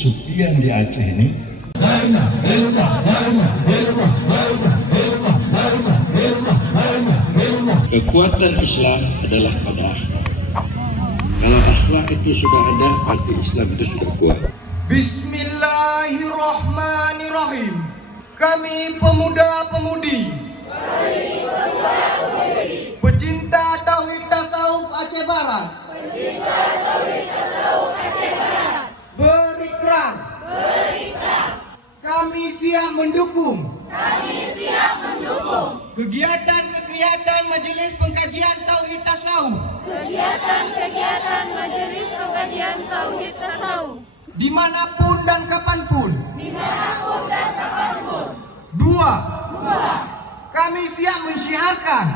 Kesufian di Aceh ini. Kekuatan Islam adalah pada akhlak. Kalau akhlak itu sudah ada, berarti Islam itu sudah kuat. Bismillahirrahmanirrahim. Kami pemuda-pemudi, pecinta Tauhid Tasawuf Aceh Barat, berikrar kami siap mendukung kegiatan-kegiatan Majelis Pengkajian Tauhid Tasawuf dimanapun dan kapanpun. Dua, kami siap mensyiarkan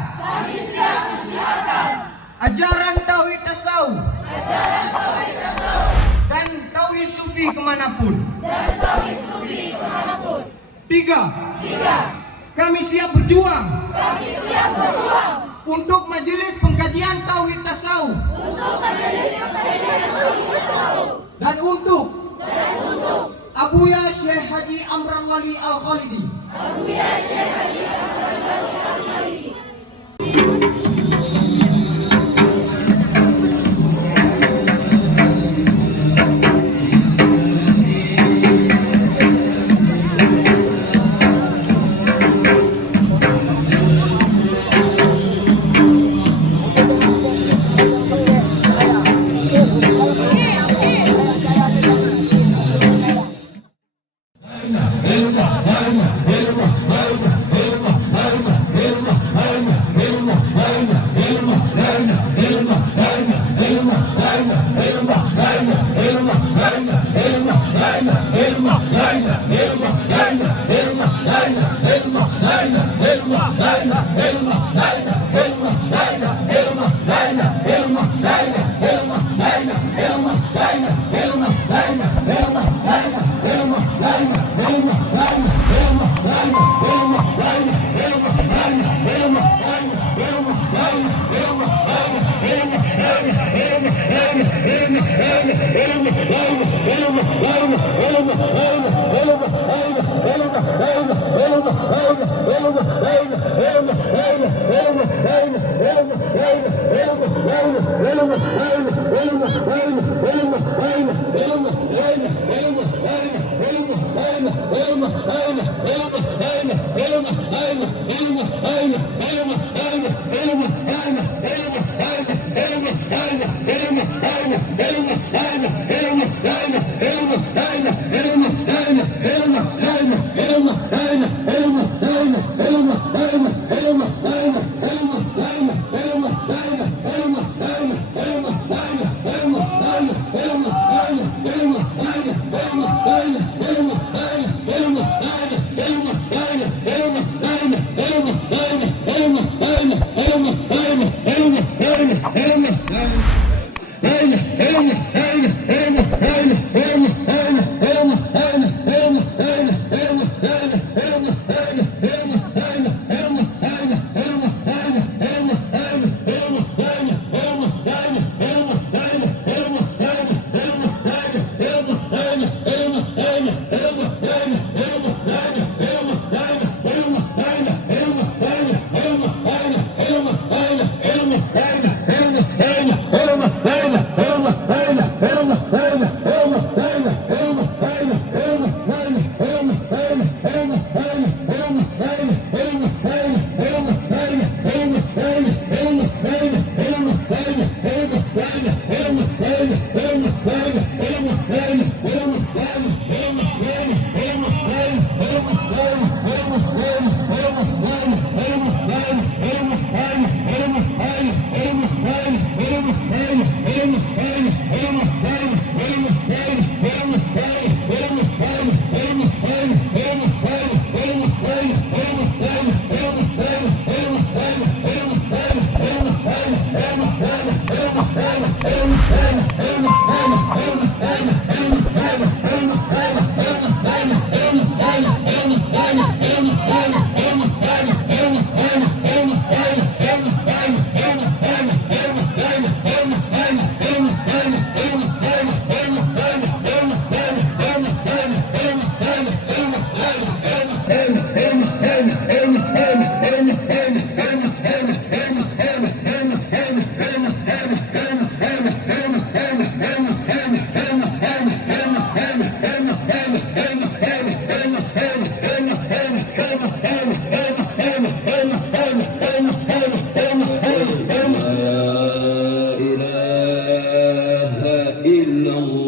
ajaran Tauhid Tasawuf dan Tauhid Sufi kemanapun. Tiga, kami siap berjuang untuk Majelis Pengkajian Tauhid Tasawuf dan untuk Abuya Syeikh H.amran Waly Al-Khalidi. ilaha illallah